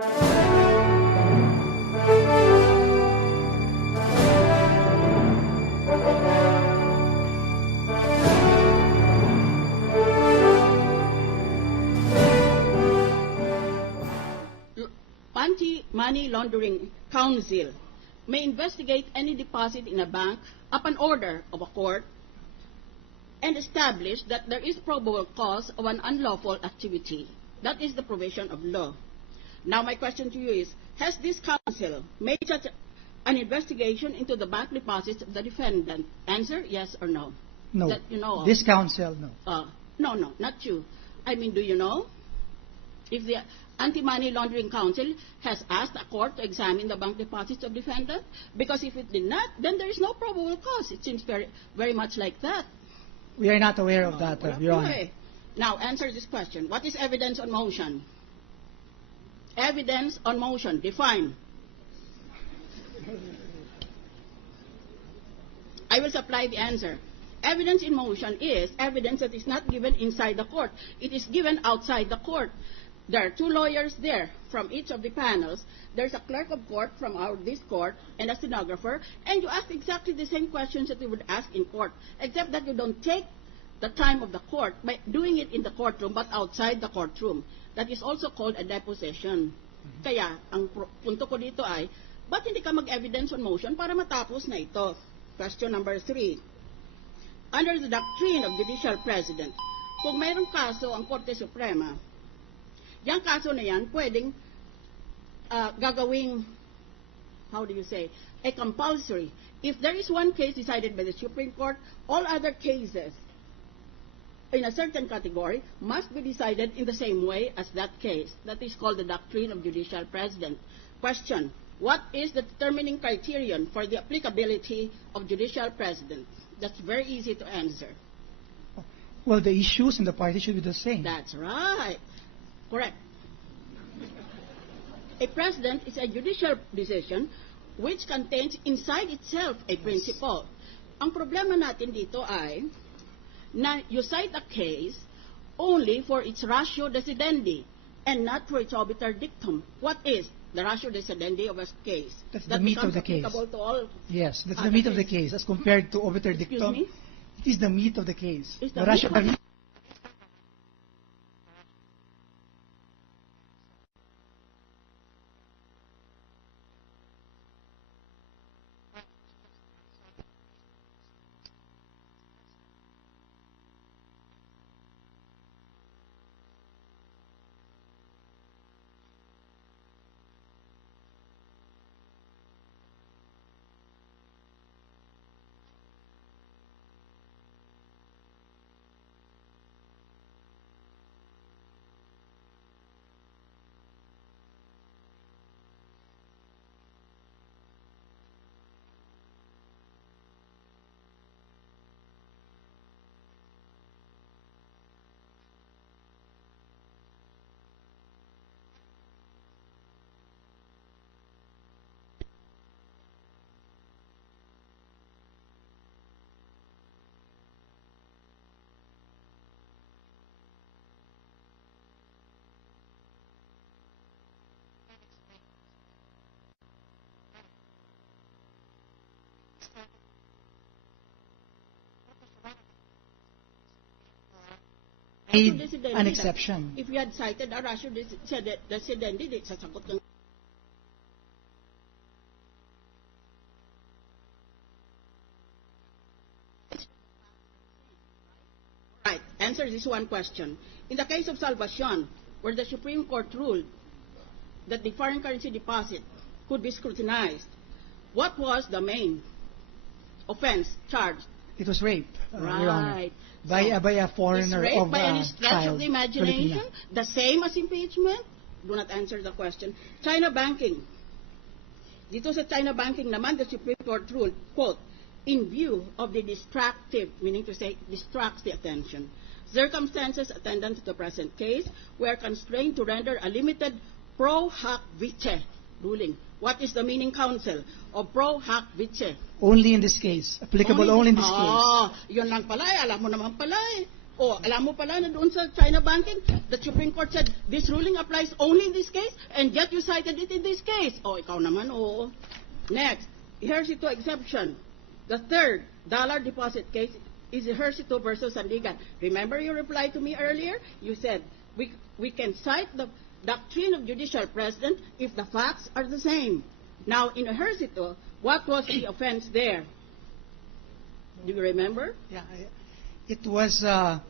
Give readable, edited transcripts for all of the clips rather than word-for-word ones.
Anti-Money Laundering Council may investigate any deposit in a bank upon order of a court and establish that there is probable cause of an unlawful activity. That is the provision of law. Now my question to you is, has this council made such an investigation into the bank deposits of the defendant? Answer, yes or no? No. That you know of? This council, no. No, not you. I mean, do you know if the Anti-Money Laundering Council has asked a court to examine the bank deposits of defendant? Because if it did not, then there is no probable cause. It seems very much like that. We are not aware of that, Your Honor. Okay. Now, answer this question. What is evidence on motion? Evidence on motion. Define. I will supply the answer. Evidence in motion is evidence that is not given inside the court. It is given outside the court. There are two lawyers there from each of the panels. There's a clerk of court from this court and a stenographer, and you ask exactly the same questions that you would ask in court, except that you don't take the time of the court by doing it in the courtroom but outside the courtroom. That is also called a deposition. Kaya, ang punto ko dito ay, ba't hindi ka mag-evidence on motion para matapos na ito? Question number 3. Under the doctrine of judicial precedent, kung mayroong kaso ang Korte Suprema, yung kaso na yan, pwedeng gagawing, how do you say, a compulsory. If there is one case decided by the Supreme Court, all other cases in a certain category must be decided in the same way as that case. That is called the doctrine of judicial precedent. Question, what is the determining criterion for the applicability of judicial precedent? That's very easy to answer. Well, the issues and the parties should be the same. That's right. Correct. A precedent is a judicial decision which contains inside itself a principle. Ang problema natin dito ay na you cite a case only for its ratio decidendi and not for its obiter dictum. What is the ratio decidendi of a case? That's the meat of the case. To all yes, that's the meat of the case as compared to obiter dictum. Me? It is the meat of the case. Is the ratio. An exception. If you had cited a ratio decidendi, sasagot ng right. Answer this one question. In the case of Salvacion, where the Supreme Court ruled that the foreign currency deposit could be scrutinized, what was the main offense charged? It was rape, right. Your Honor. By a foreigner rape of by any stretch child, of the imagination? Filipina. The same as impeachment? Do not answer the question. China banking. Dito sa China banking naman, the Supreme Court ruled, quote, in view of the distractive, meaning to say distracts the attention, circumstances attendant to the present case were constrained to render a limited pro hac vice ruling. What is the meaning, counsel, of pro hac vice? Only in this case. Applicable only in this case. Yun lang pala eh. Alam mo naman pala eh. Oh, alam mo pala na doon sa China banking, the Supreme Court said, this ruling applies only in this case, and yet you cited it in this case. Oh, ikaw naman, oo. Next, Ejercito exception. The third dollar deposit case is Ejercito versus Sandigan. Remember you replied to me earlier? You said, we can cite the doctrine of judicial precedent if the facts are the same. Now, in Ejercito, what was the offense there? Do you remember? Yeah, it was the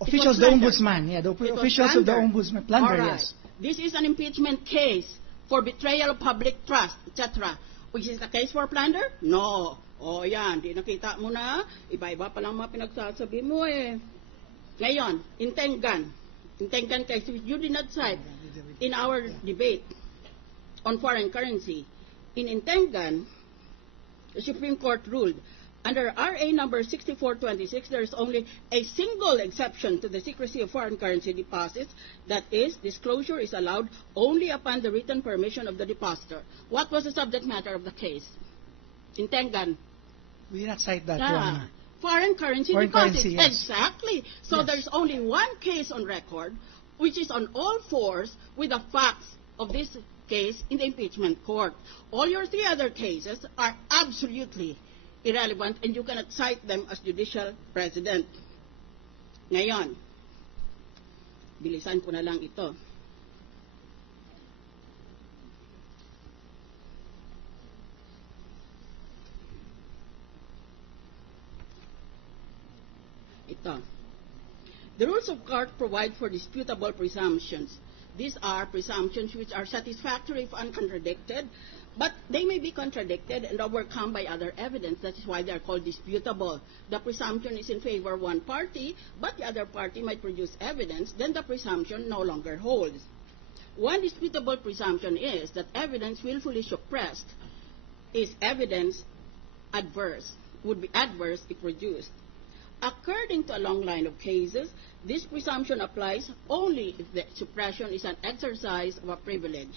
officials, the ombudsman. Yeah, the officials of the ombudsman. Plunder, all right. yes. This is an impeachment case for betrayal of public trust, etc. Which is the case for plunder? No. O yan, di nakita mo na, iba-iba pa lang mga pinagsasabi mo eh. Ngayon, Intengan case, which you did not cite in our debate on foreign currency. In Intengan, the Supreme Court ruled, under RA number 6426, there is only a single exception to the secrecy of foreign currency deposits. That is, disclosure is allowed only upon the written permission of the depositor. What was the subject matter of the case? Intengan. We did not cite that, Your Honor. Foreign currency Foreign deposits. currency, yes. Exactly. So Yes. there's only one case on record, which is on all fours with the facts of this case in the impeachment court. All your three other cases are absolutely irrelevant and you cannot cite them as judicial precedent. Ngayon, bilisan ko na lang ito. Ito. The rules of court provide for disputable presumptions. These are presumptions which are satisfactory if uncontradicted, but they may be contradicted and overcome by other evidence. That is why they are called disputable. The presumption is in favor of one party, but the other party might produce evidence, then the presumption no longer holds. One disputable presumption is that evidence willfully suppressed is evidence adverse, would be adverse if produced. According to a long line of cases, this presumption applies only if the suppression is an exercise of a privilege.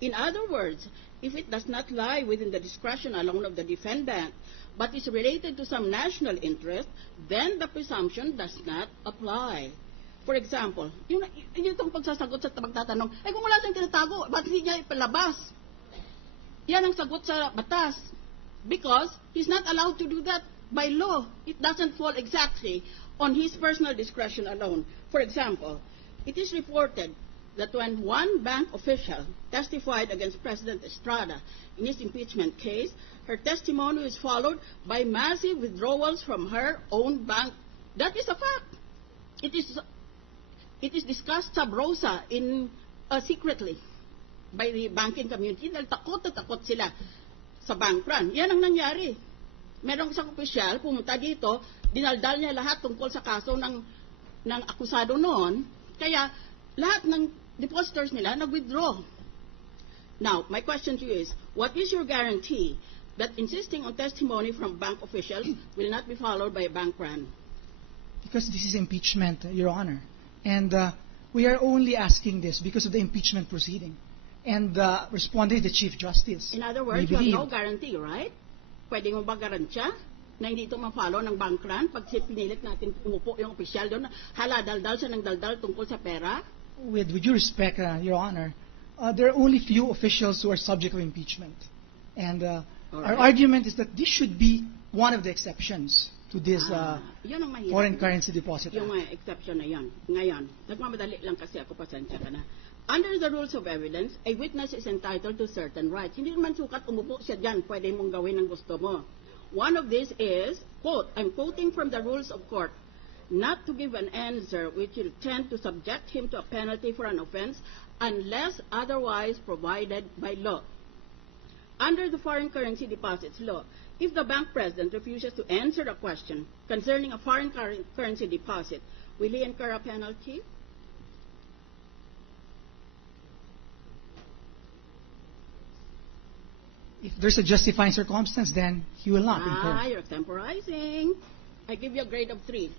In other words, if it does not lie within the discretion alone of the defendant, but is related to some national interest, then the presumption does not apply. For example, yung itong pagsasagot sa pagtatanong, kung wala siyang tinatago, ba't hindi niya ipalabas? Yan ang sagot sa batas. Because he's not allowed to do that by law. It doesn't fall exactly on his personal discretion alone. For example, it is reported that when one bank official testified against President Estrada in his impeachment case, her testimony was followed by massive withdrawals from her own bank. That is a fact. It is discussed sub rosa secretly by the banking community dahil takot na takot sila sa bank run. Yan ang nangyari. Merong isang opisyal pumunta dito, dinaldal niya lahat tungkol sa kaso ng akusado noon, kaya lahat ng depositors nila nag-withdraw. Now, my question to you is, what is your guarantee that insisting on testimony from bank officials will not be followed by a bank run? Because this is impeachment, Your Honor. And we are only asking this because of the impeachment proceeding. And responding to the Chief Justice. In other words, you have no guarantee, right? Pwede mo ba garantiya na hindi ito ma-follow ng bank run pag pinilit natin umupo yung opisyal doon, hala, daldal siya ng daldal tungkol sa pera? With due respect, Your Honor, there are only few officials who are subject of impeachment. And our argument is that this should be one of the exceptions to this yun ang mahirap. foreign currency deposit. Yung exception na yan. Ngayon, nagmamadali lang kasi ako, pasensya ka na. Under the rules of evidence, a witness is entitled to certain rights. Hindi naman sukat umupo siya dyan, pwede mong gawin ang gusto mo. One of these is, quote, I'm quoting from the rules of court, not to give an answer which will tend to subject him to a penalty for an offense unless otherwise provided by law. Under the foreign currency deposits law, if the bank president refuses to answer a question concerning a foreign currency deposit, will he incur a penalty? If there's a justifying circumstance, then he will not incur. You're temporizing. I give you a grade of 3.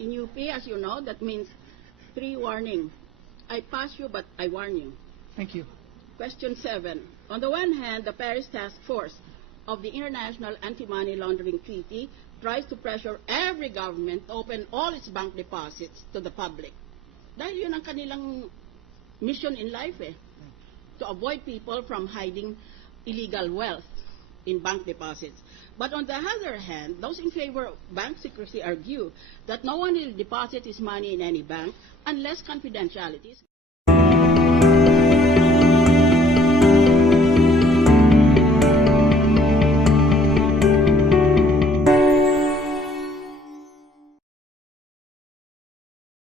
In UP, as you know, that means 3 warning. I pass you, but I warn you. Thank you. Question 7. On the one hand, the Paris Task Force of the International Anti-Money Laundering Treaty tries to pressure every government to open all its bank deposits to the public. Dahil yun ang kanilang mission in life to avoid people from hiding illegal wealth in bank deposits. But on the other hand, those in favor of bank secrecy argue that no one will deposit his money in any bank unless confidentiality is